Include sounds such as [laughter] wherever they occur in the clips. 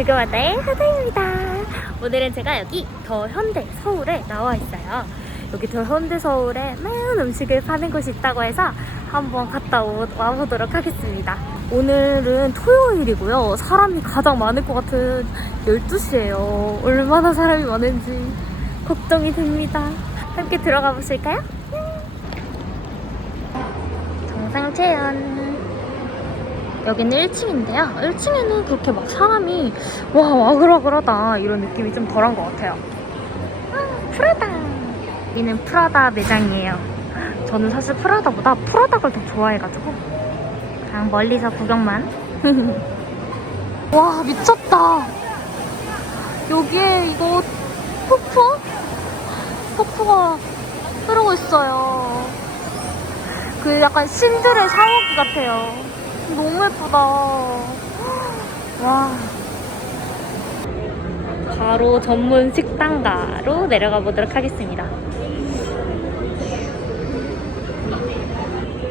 지금와다의 하다입니다. 오늘은 제가 여기 더 현대 서울에 나와 있어요. 여기 더 현대 서울에 매운 음식을 파는 곳이 있다고 해서 한번 갔다 오, 와보도록 하겠습니다. 오늘은 토요일이고요. 사람이 가장 많을 것 같은 12시예요. 얼마나 사람이 많은지 걱정이 됩니다. 함께 들어가 보실까요? 정상 체험. 여기는 1층인데요. 1층에는 그렇게 막 사람이 와 와글와글하다 이런 느낌이 좀 덜한 것 같아요. 아, 프라다. 여기는 프라다 매장이에요. 저는 사실 프라다보다 프라다를 더 좋아해가지고 그냥 멀리서 구경만. [laughs] 와 미쳤다. 여기에 이거 폭포? 폭포가 흐르고 있어요. 그 약간 신들의 샤워기 같아요. 너무 예쁘다. 와. 바로 전문 식당가로 내려가 보도록 하겠습니다.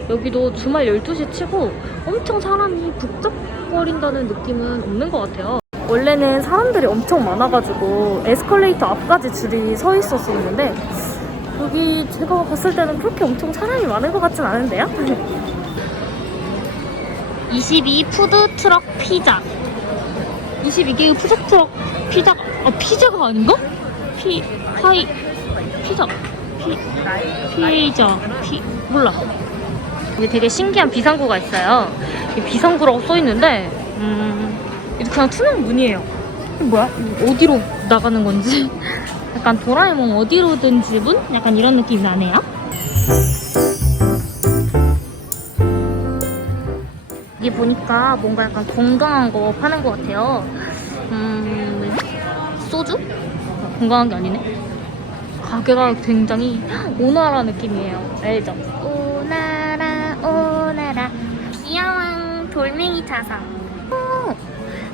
여기도 주말 12시 치고 엄청 사람이 북적거린다는 느낌은 없는 것 같아요. 원래는 사람들이 엄청 많아가지고 에스컬레이터 앞까지 줄이 서 있었었는데 여기 제가 봤을 때는 그렇게 엄청 사람이 많은 것 같진 않은데요? 22 푸드트럭 피자. 22개의 푸드트럭 피자 아 피자가 아닌가? 피 파이 피자. 피 피자. 피 몰라. 여기 되게 신기한 비상구가 있어요. 이 비상구라고 써있는데 음 이거 그냥 투명 문이에요. 이게 뭐야? 어디로 나가는 건지. [laughs] 약간 도라에몽 어디로든지 문? 약간 이런 느낌이 나네요 여기 보니까 뭔가 약간 건강한 거 파는 것 같아요. 음, 소주? 어, 건강한 게 아니네. 가게가 굉장히 오나라 느낌이에요. 알죠? 오나라, 오나라. 귀여운 돌멩이. 오,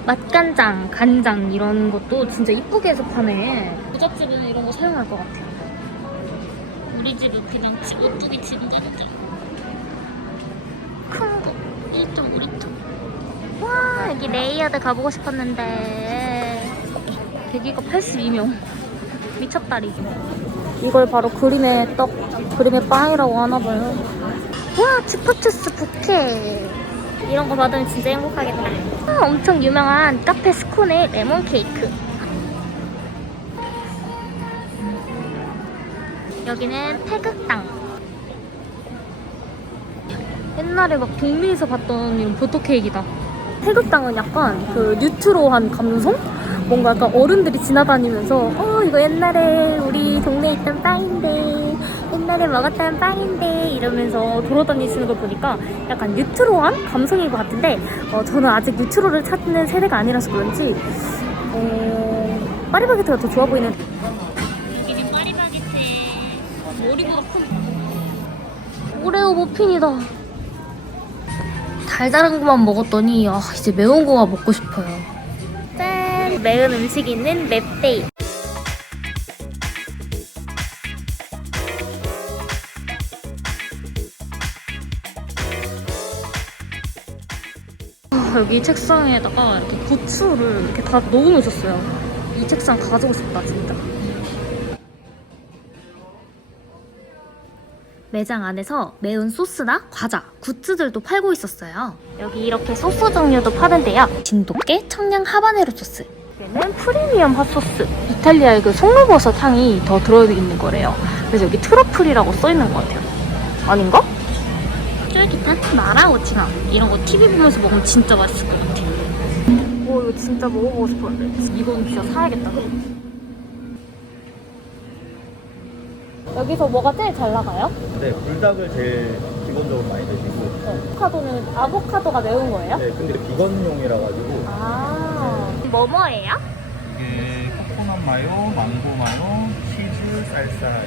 맛간장, 간장 이런 것도 진짜 이쁘게 해서 파네. 부잣집은 이런 거 사용할 것 같아요. 우리 집은 그냥 진간장. 큰거 1.5리터 와 여기 레이어드 가보고 싶었는데. 대기가 82명. 미쳤다리. 이걸 바로 그림의 떡 그림의 빵이라고 하나봐요. 와 치파추스 부케 이런 거 받으면 진짜 행복하겠다. 아, 엄청 유명한 카페 스콘의 레몬 케이크. 여기는 태극당 옛날에 막 동네에서 봤던 이런 버터 케이크다. 태극당은 약간 그 뉴트로한 감성? 뭔가 약간 어른들이 지나다니면서 어 이거 옛날에 우리 동네에 있던 빵인데 옛날에 먹었던 빵인데 이러면서 돌아다니시는 걸 보니까 약간 뉴트로한 감성인 것 같은데 어, 저는 아직 뉴트로를 찾는 세대가 아니라서 그런지 어, 파리바게트가 더 좋아 보이는 여기는 파리바게트 머리보다 큰 오레오 머핀이다 달달한 것만 먹었더니 아, 이제 매운 거가 먹고 싶어요. 짠! 매운 음식 있는 맵데이. 아, 여기 책상에다가 이렇게 고추를 이렇게 다 넣어놓으셨어요. 이 책상 가지고 싶다 진짜. 매장 안에서 매운 소스나 과자, 굿즈들도 팔고 있었어요. 여기 이렇게 소스 종류도 파는데요. 진돗개 청양 하바네로 소스. 얘는 프리미엄 핫소스. 이탈리아의 그 송로버섯 향이 더 들어있는 거래요. 그래서 여기 트러플이라고 써있는 것 같아요. 아닌가? 쫄깃한 마라 오징어. 이런 거 TV 보면서 먹으면 진짜 맛있을 것 같아. 오, 이거 진짜 먹어보고 싶었는데. 이건 진짜 사야겠다. 여기서 뭐가 제일 잘 나가요? 네, 불닭을 제일 기본적으로 많이 드시고 아보카도는 아보카도가 매운 거예요? 네, 근데 비건용이라 가지고 아, 뭐뭐예요? 이게 코코넛 마요, 망고 마요, 치즈, 쌀쌀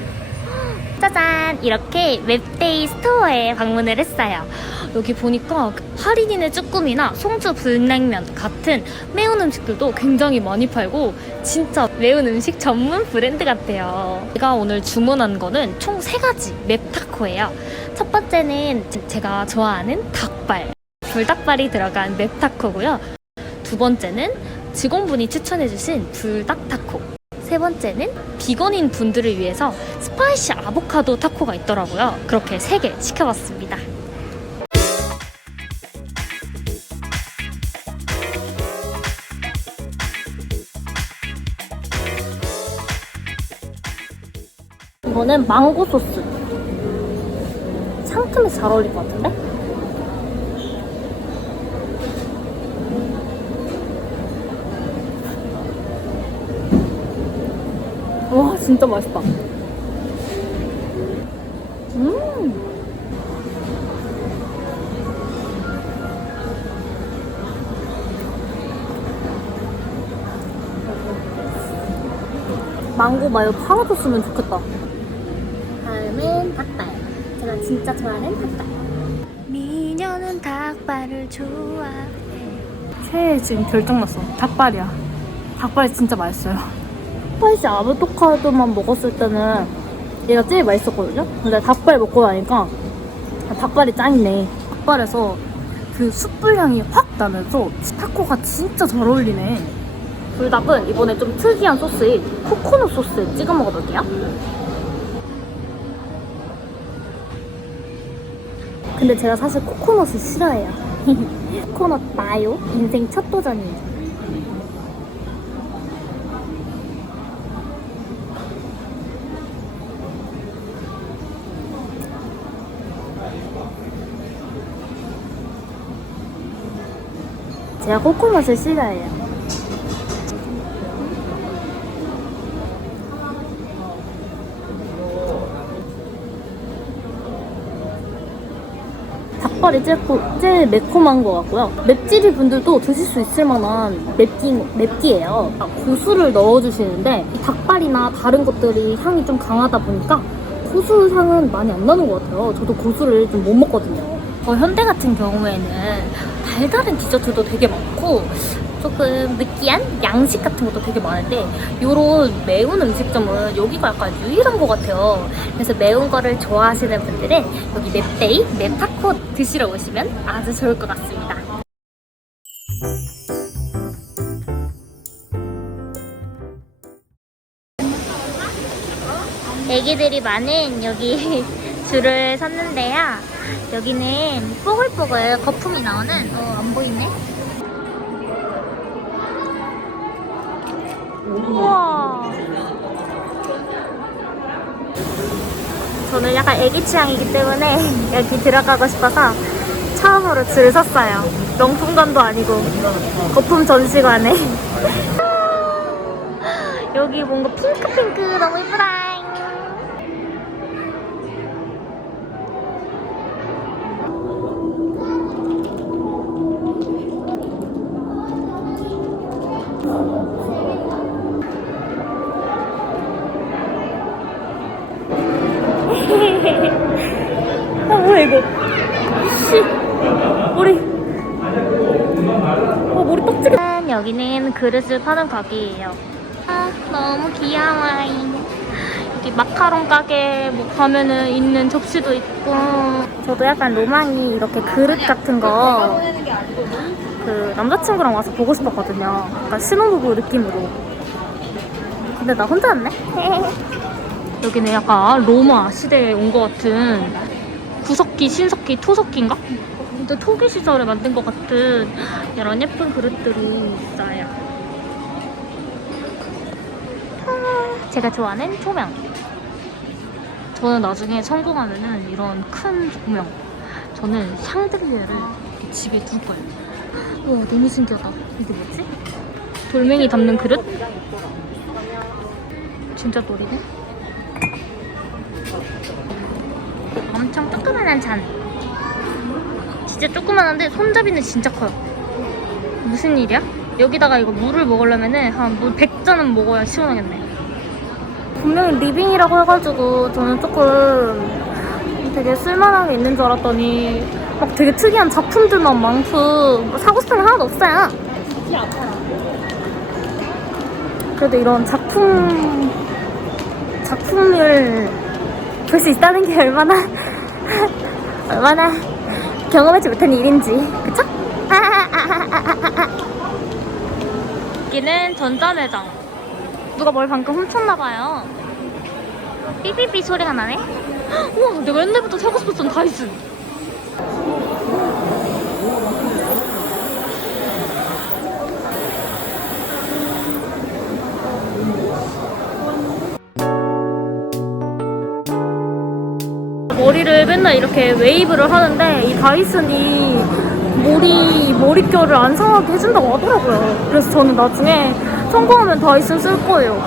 짜잔! 이렇게 웹데이 스토어에 방문을 했어요. 여기 보니까 할인인의 쭈꾸미나 송주 불냉면 같은 매운 음식들도 굉장히 많이 팔고 진짜 매운 음식 전문 브랜드 같아요. 제가 오늘 주문한 거는 총세 가지 맵타코예요. 첫 번째는 제가 좋아하는 닭발, 불닭발이 들어간 맵타코고요. 두 번째는 직원분이 추천해주신 불닭 타코. 세 번째는 비건인 분들을 위해서 스파이시 아보카도 타코가 있더라고요. 그렇게 세 개 시켜봤습니다. 이거는 망고 소스. 상큼해서 잘 어울릴 것 같은데? 와 진짜 맛있다. 음. 망고 마요 팔아줬으면 좋겠다. 다음은 닭발. 제가 진짜 좋아하는 닭발. 미녀는 닭발을 좋아해. 최애 지금 결정났어. 닭발이야. 닭발이 진짜 맛있어요. 스파이시 아보카도만 먹었을 때는 얘가 제일 맛있었거든요? 근데 닭발 먹고 나니까 아, 닭발이 짱이네. 닭발에서 그 숯불 향이 확 나면서 타코가 진짜 잘 어울리네. 불닭은 이번에 좀 특이한 소스에 코코넛 소스에 찍어 먹어볼게요. 근데 제가 사실 코코넛을 싫어해요. [laughs] 코코넛 마요 인생 첫 도전이에요. 제가 코코넛을 싫어해요. 닭발이 제일, 고- 제일 매콤한 것 같고요. 맵찔이 분들도 드실 수 있을 만한 맵기, 맵기예요. 고수를 넣어주시는데 이 닭발이나 다른 것들이 향이 좀 강하다 보니까 고수 향은 많이 안 나는 것 같아요. 저도 고수를 좀 못 먹거든요. 어, 현대 같은 경우에는 달달한 디저트도 되게 많고 조금 느끼한 양식 같은 것도 되게 많은데 요런 매운 음식점은 여기가 약간 유일한 것 같아요. 그래서 매운 거를 좋아하시는 분들은 여기 맵데이, 맵타코 드시러 오시면 아주 좋을 것 같습니다. 애기들이 많은 여기 줄을 섰는데요. 여기는 뽀글뽀글 거품이 나오는 어, 안 보이네. 우와. 저는 약간 애기 취향이기 때문에 [laughs] 여기 들어가고 싶어서 처음으로 줄을 섰어요. 명품관도 아니고 거품 전시관에. [laughs] 여기 뭔가 핑크핑크 너무 예쁘다. 그릇을 파는 가게예요. 아 너무 귀여워 여기 마카롱 가게 뭐 가면은 있는 접시도 있고. 저도 약간 로망이 이렇게 그릇 같은 거 그 남자친구랑 와서 보고 싶었거든요. 약간 신혼부부 느낌으로. 근데 나 혼자 왔네? [laughs] 여기는 약간 로마 시대에 온 것 같은 구석기, 신석기, 토석기인가? 근데 토기 시절에 만든 것 같은 이런 예쁜 그릇들이 있어요. 아, 제가 좋아하는 조명. 저는 나중에 성공하면은 이런 큰 조명. 저는 샹들리에를 집에 둘 거예요. 우와, 너무 신기하다. 이게 뭐지? 돌멩이 담는 그릇? 진짜 돌이네. 엄청 조그만한 잔. 진짜 조그만한데 손잡이는 진짜 커요. 무슨 일이야? 여기다가 이거 물을 먹으려면은 한물 100잔은 먹어야 시원하겠네. 분명히 리빙이라고 해가지고 저는 조금 되게 쓸만한 게 있는 줄 알았더니 막 되게 특이한 작품들만 많고 뭐 사고 싶은 게 하나도 없어요. 그래도 이런 작품 작품을 볼 수 있다는 게 얼마나 [laughs] 얼마나 경험하지 못한 일인지 그쵸? 여기는 전자매장. 누가 뭘 방금 훔쳤나봐요. 삐삐삐 소리가 나네? [gasps] 우와, 내가 옛날부터 사고 싶었던 다이슨. 맨날 이렇게 웨이브를 하는데 이 다이슨이 머리 머릿결을 안 상하게 해준다고 하더라고요. 그래서 저는 나중에 성공하면 다이슨 쓸 거예요.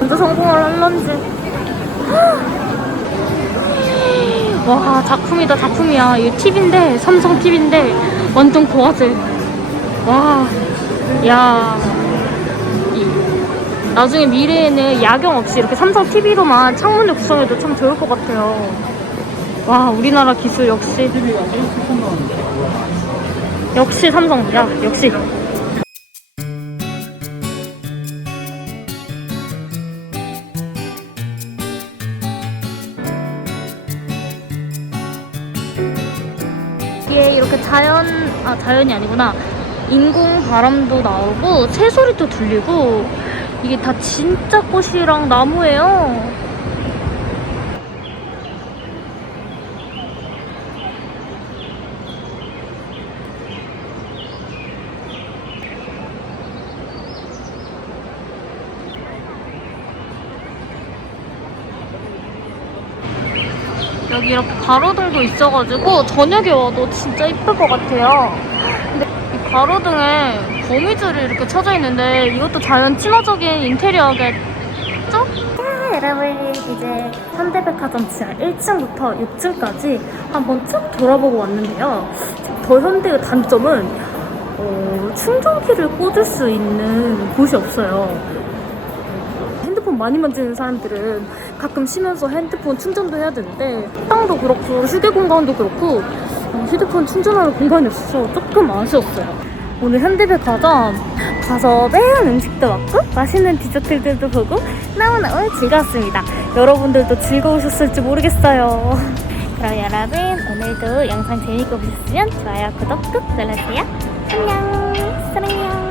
언제 성공을 할런지. [gasps] 와 작품이다 작품이야. 이 팁인데 삼성 팁인데 완전 고화질. 와, 야. 이, 나중에 미래에는 야경 없이 이렇게 삼성 TV로만 창문을 구성해도 참 좋을 것 같아요. 와 우리나라 기술 역시. 역시 삼성 야. 역시. 뒤에 이렇게 자연 아 자연이 아니구나. 인공 바람도 나오고 새소리도 들리고 이게 다 진짜 꽃이랑 나무예요. 여기 이렇게 가로등도 있어가지고 저녁에 와도 진짜 이쁠 것 같아요. 근데 이 가로등에 거미줄이 이렇게 쳐져 있는데 이것도 자연 친화적인 인테리어겠죠? 여러분 이제 현대백화점 지하 1층부터 6층까지 한번 쭉 돌아보고 왔는데요. 더 현대의 단점은 어, 충전기를 꽂을 수 있는 곳이 없어요. 핸드폰 많이 만지는 사람들은 가끔 쉬면서 핸드폰 충전도 해야 되는데 식당도 그렇고 휴게 공간도 그렇고 어, 휴대폰 충전하는 공간이 없어서 조금 아쉬웠어요. 오늘 현대백화점 가서 매운 음식도 먹고 맛있는 디저트들도 보고 너무너무 즐거웠습니다. 여러분들도 즐거우셨을지 모르겠어요. [laughs] 그럼 여러분 오늘도 영상 재밌게 보셨으면 좋아요, 구독 꾹 눌러주세요. 안녕, 사랑해요.